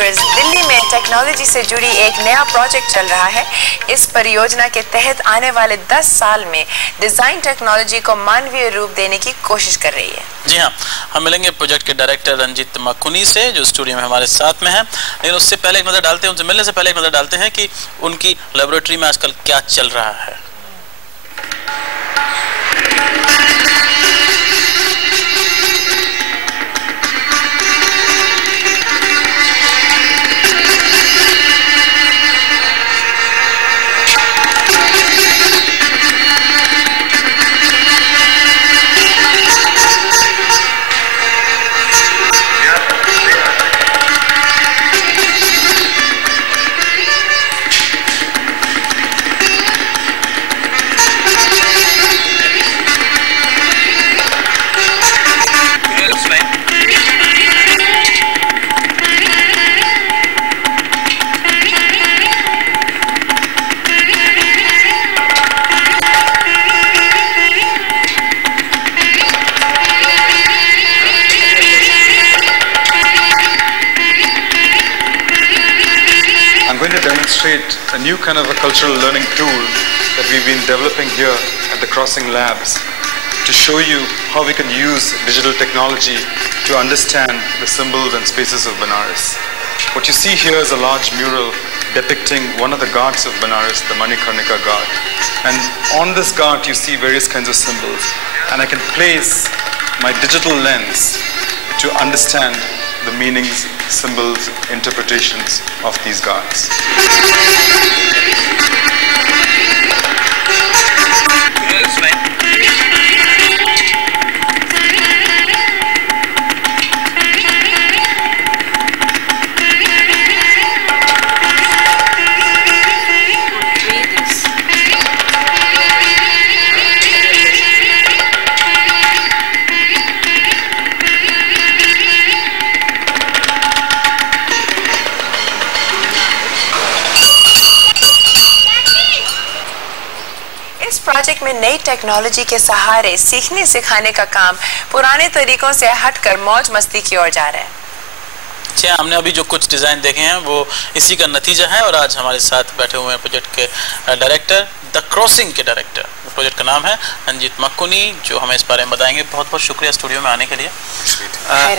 Viewers, Delhi में technology से जुड़ी एक नया प्रोजेक्ट चल रहा है। इस परियोजना के तहत आने वाले 10 साल में डिजाइन टेक्नोलॉजी को मानवीय रूप देने की कोशिश कर रही है। जी हाँ, हम मिलेंगे प्रोजेक्ट के डायरेक्टर रंजीत मक्कुनी से, जो स्टूडियो में हमारे साथ में है। लेकिन उससे पहले एक नज़र डालते हैं, उनसे मिलने से पहले एक नज़र डालते हैं कि उनकी लेबोरेटरी में आजकल क्या चल रहा है। A new kind of a cultural learning tool that we've been developing here at the Crossing Labs to show you how we can use digital technology to understand the symbols and spaces of Benares. What you see here is a large mural depicting one of the ghats of Benares, the Manikarnika Ghat. And on this ghat you see various kinds of symbols, and I can place my digital lens to understand the meanings, symbols, interpretations of these ghats. Project में नई technology के सहारे सीखने सिखाने का काम पुराने तरीकों से हटकर मौज मस्ती की ओर जा रहा है। अच्छा, हमने अभी जो कुछ डिज़ाइन देखे हैं वो इसी का नतीजा है, और आज हमारे साथ बैठे हुए हैं प्रोजेक्ट के डायरेक्टर, द क्रॉसिंग के डायरेक्टर। प्रोजेक्ट का नाम है रंजीत मक्कुनी, जो हमें इस बारे में बताएंगे। बहुत बहुत शुक्रिया स्टूडियो में आने के लिए।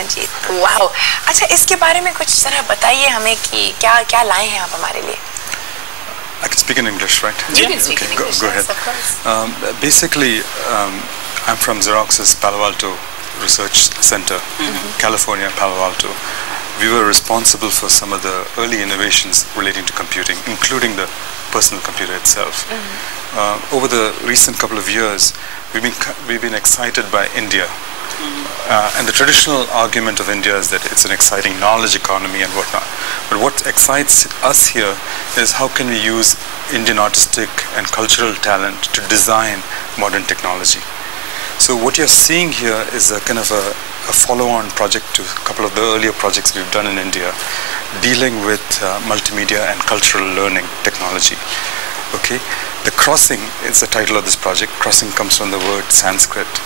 रंजीत, वाह। अच्छा, इसके बारे में कुछ जरा बताइए हमें कि क्या क्या लाए हैं आप हमारे लिए। I can speak in English, right? You can speak in English, go ahead. Of course. Basically, I'm from Xerox's Palo Alto Research Center, California, Palo Alto. We were responsible for some of the early innovations relating to computing, including the personal computer itself. Over the recent couple of years, we've been excited by India. And the traditional argument of India is that it's an exciting knowledge economy and whatnot. But what excites us here is how can we use Indian artistic and cultural talent to design modern technology. So what you're seeing here is a kind of a follow-on project to a couple of the earlier projects we've done in India, dealing with multimedia and cultural learning technology. Okay, the crossing is the title of this project. Crossing comes from the word Sanskrit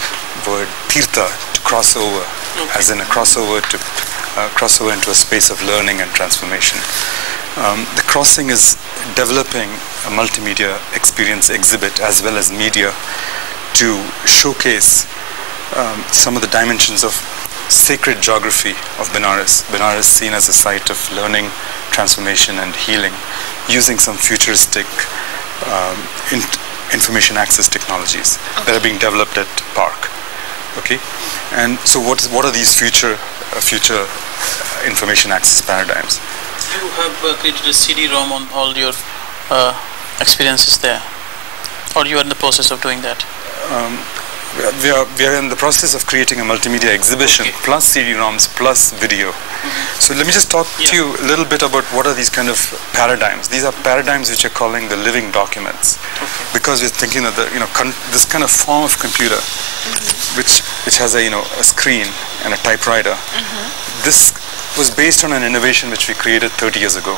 word tirtha, to cross over, as in a crossover to crossover into a space of learning and transformation. The crossing is developing a multimedia experience exhibit as well as media to showcase some of the dimensions of sacred geography of Benares. Benares seen as a site of learning, transformation and healing, using some futuristic information access technologies that are being developed at Park. Okay, and so what are these future information access paradigms? You have created a CD-ROM on all your experiences there, or you are in the process of doing that? We are in the process of creating a multimedia exhibition, plus CD-ROMs plus video. So let me just talk to you a little bit about what are these kind of paradigms. These are paradigms which are calling the living documents, because we're thinking that this kind of form of computer, which has a screen and a typewriter. This was based on an innovation which we created 30 years ago,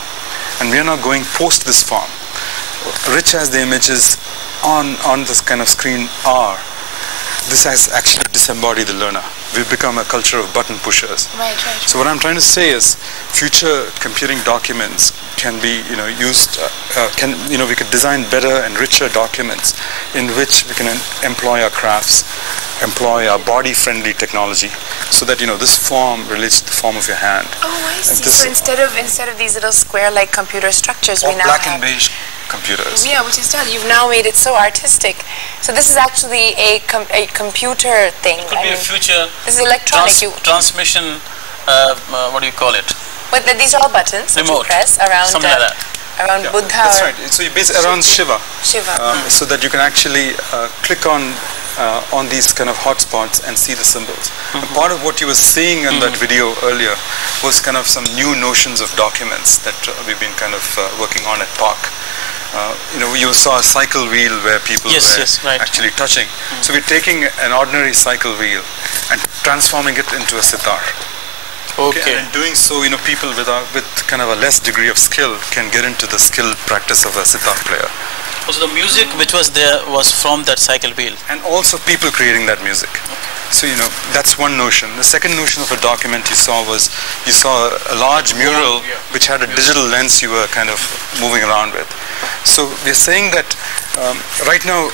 and we are now going post this form. Rich as the images on this kind of screen are, this has actually disembodied the learner. We've become a culture of button pushers. Right. So what I'm trying to say is, future computing documents can be, used. We could design better and richer documents in which we can employ our crafts, employ our body-friendly technology, so that this form relates to the form of your hand. Oh, I see. So instead of these little square-like computer structures, we now black have and beige computers. Yeah, which is done. You've now made it so artistic. So this is actually a computer thing. It could be a future. This is electronic. Transmission. What do you call it? But these are all buttons that you Remote. press around. Something like that. Around Buddha. That's right. So you base around Shiva. So that you can actually click on these kind of hotspots and see the symbols. And part of what you were seeing in that video earlier was kind of some new notions of documents that we've been kind of working on at Park. You saw a cycle wheel where people were actually touching. So we're taking an ordinary cycle wheel and transforming it into a sitar. Okay. And in doing so, people with kind of a less degree of skill can get into the skilled practice of a sitar player. So the music which was there was from that cycle wheel. And also people creating that music. So, that's one notion. The second notion of a document you saw a large mural which had a digital lens you were kind of moving around with. So we're saying that right now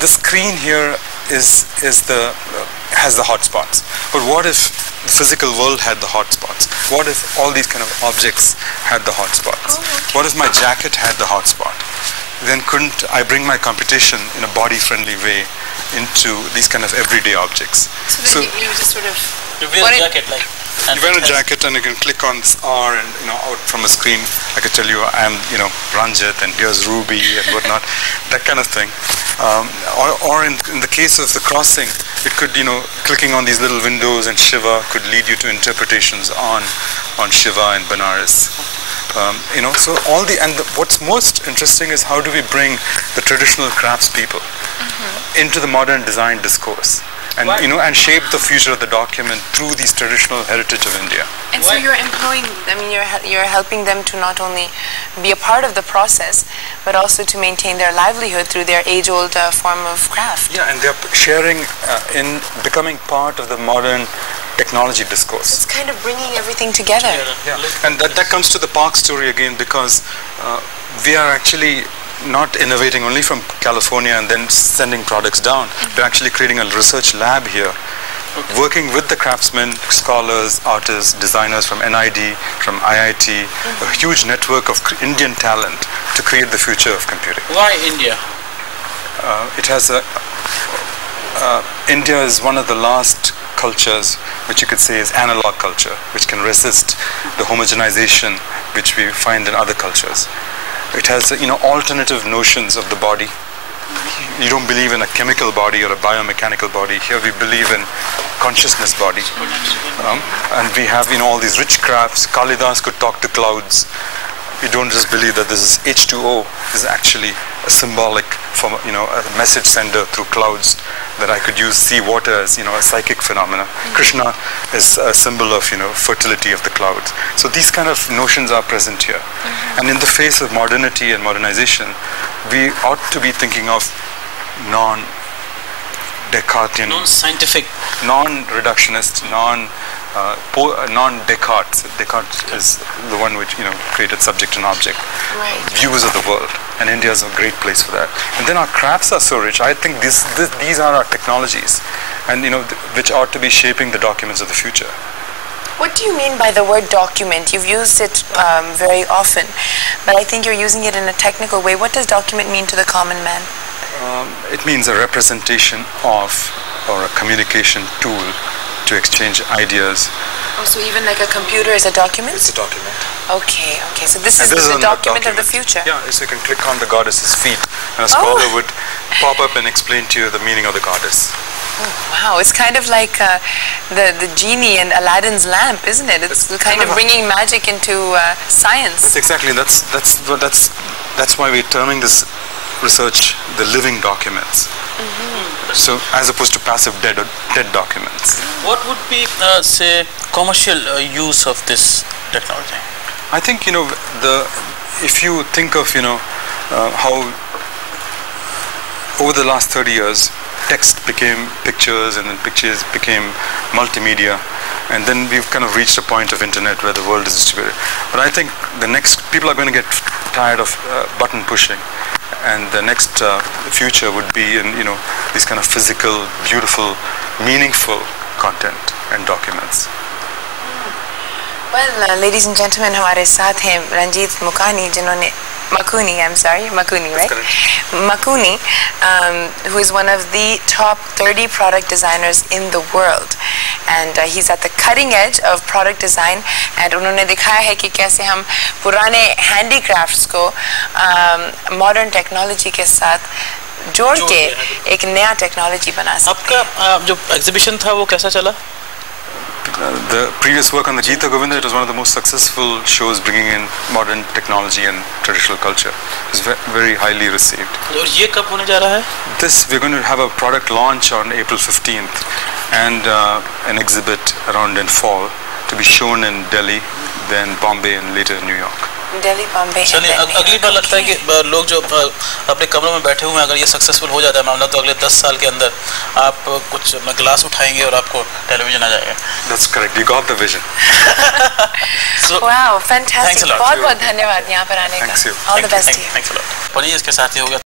the screen here has the hotspots. But what if the physical world had the hotspots? What if all these kind of objects had the hotspots? What if my jacket had the hotspot? Then couldn't I bring my computation in a body-friendly way into these kind of everyday objects? So then you just sort of... You wear a jacket like... You wear a jacket and you can click on this R and out from a screen I could tell you I am Ranjit and here's Ruby and whatnot, that kind of thing. Or in the case of the crossing, it could clicking on these little windows and Shiva could lead you to interpretations on Shiva and Benares. So what's most interesting is how do we bring the traditional craftspeople into the modern design discourse, and and shape the future of the document through these traditional heritage of India. And so you're employing, you're helping them to not only be a part of the process, but also to maintain their livelihood through their age-old form of craft. Yeah, and they're sharing in becoming part of the modern technology discourse. It's kind of bringing everything together. Yeah, and that comes to the Park story again, because we are actually not innovating only from California and then sending products down. We're actually creating a research lab here, working with the craftsmen, scholars, artists, designers from NID, from IIT, a huge network of Indian talent to create the future of computing. Why India? India is one of the last cultures which you could say is analog culture, which can resist the homogenization which we find in other cultures. It has alternative notions of the body. You don't believe in a chemical body or a biomechanical body. Here we believe in consciousness body. And we have all these rich crafts. Kalidas could talk to clouds. We don't just believe that this is H2O. This is actually a symbolic form, a message sender through clouds that I could use sea water as, a psychic phenomena. Krishna is a symbol of, fertility of the clouds. So these kind of notions are present here. And in the face of modernity and modernization, we ought to be thinking of non-Descartesian, non-scientific, non-reductionist, non-Descartes. Descartes is the one which created subject and object views of the world, and India is a great place for that. And then our crafts are so rich. I think these are our technologies, and which ought to be shaping the documents of the future. What do you mean by the word document? You've used it very often, but I think you're using it in a technical way. What does document mean to the common man? It means a representation of, or a communication tool to exchange ideas. Oh, so even like a computer is a document? It's a document. Okay. So this is the document of the future. Yeah, so you can click on the goddess's feet, and a scholar would pop up and explain to you the meaning of the goddess. Oh, wow, it's kind of like the genie in Aladdin's lamp, isn't it? It's kind of bringing magic into science. That's exactly. That's why we're terming this research the living documents. So as opposed to passive dead documents. What would be, say, commercial use of this technology? I think if you think of how over the last 30 years text became pictures, and then pictures became multimedia, and then we've kind of reached a point of internet where the world is distributed. But I think the next, people are going to get tired of button pushing, and the next future would be in, you know, these kind of physical, beautiful, meaningful content and documents. Well, ladies and gentlemen, हमारे साथ हैं रंजीत मुकानी, जिन्होंने Makuni, I'm sorry, Makuni, right? Makuni, who is one of the top 30 product designers in the world, and he's at the cutting edge of product design. And उन्होंने दिखाया है कि कैसे हम पुराने handicrafts को modern technology के साथ जोड़ के एक नया technology बना सकते हैं. आपका जो exhibition था वो कैसा चला? The previous work on the Geeta Govinda, it was one of the most successful shows bringing in modern technology and traditional culture. It was very highly received. और ये कब होने जा रहा है? This, we're going to have a product launch on April 15th and an exhibit around in fall to be shown in Delhi, then Bombay, and later New York. Delhi, Bombay. चलिए, अगली बार लगता है कि लोग जो अपने कमरों में बैठे हुए हैं, अगर ये सक्सेसफुल हो जाता है मामला, तो अगले 10 साल के अंदर आप कुछ गिलास उठाएंगे और आपको टेलीविजन आ जाएगा. That's correct. You got the vision. So, wow, fantastic. बहुत बहुत धन्यवाद यहाँ पर आने का. Thanks you. All the best to you. Thanks a lot. और ये इसके साथ ही हो गया